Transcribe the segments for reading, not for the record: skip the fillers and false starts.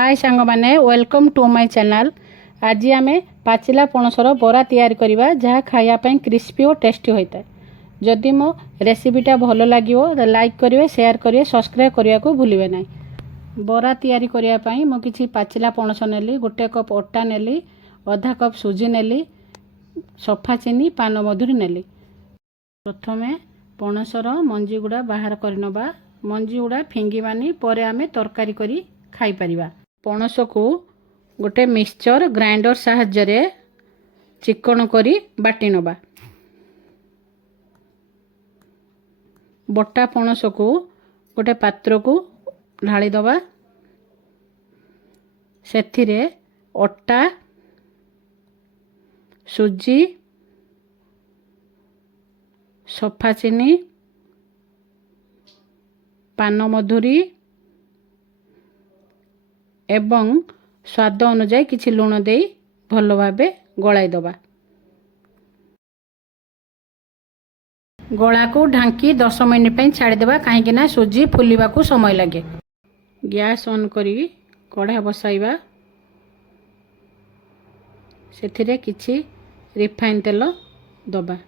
हाय सांग माने welcome to my channel. आज आम पाचिला पणसर बरा तैयारी करवा जहाँ खायापी क्रिस्पी और टेस्टी होता है। जदि मो रेसिपीटा भल लगे तो लाइक करेंगे, शेयर करेंगे, सब्सक्राइब करने को भूलिए ना। बरा तैयारी करने मो किसी पाचिला पणस नेली, गोटे कप अटा नेली, आधा कप सुजी नेली, सफा चीनी पान मधुरी नेली। प्रथमे पणसर मंजी गुड़ा बाहर करनबा। मंजी गुड़ा फिंगिबानी परे आमे तरकारी करी खाई परिबा। पणस को गोटे मिक्सचर ग्राइंडर साहाय्य चिकन करी बाटी नबा। बटा पणस को गोटे पात्र को ढाली दबा। सेथिरे अटा, सुजी, सफा चीनी, पान मधुरी एवं स्वाद अनुजाई किछि लुण दे भल भाबे गलाई दबा। गला को ढांकी 10 मिनिट पे छाड़ी देबा, कहीं ना सुजी फुलिबा को समय लगे। गैस ऑन करी कढ़ा बसाइबा। सेथिरे किछि रिफाइन तेल दबा।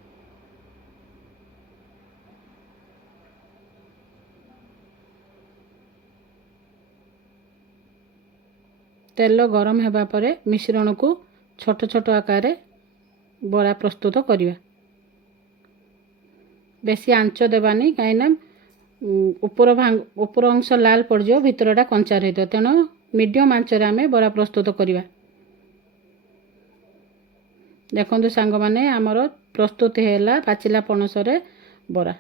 तेल गरम हेबा परे मिश्रण को छोट छोट आकार बरा प्रस्तुत करिवा। बेसी आंच देबानी, कहीं ऊपर अंश लाल पड़ जाओ, भितरटा कंचा रही। तेणु मीडियम आंचरे आमे बरा प्रस्तुत करिवा। देखंतु सांग माने आमर प्रस्तुत हैला पाचिला पणसरे बरा।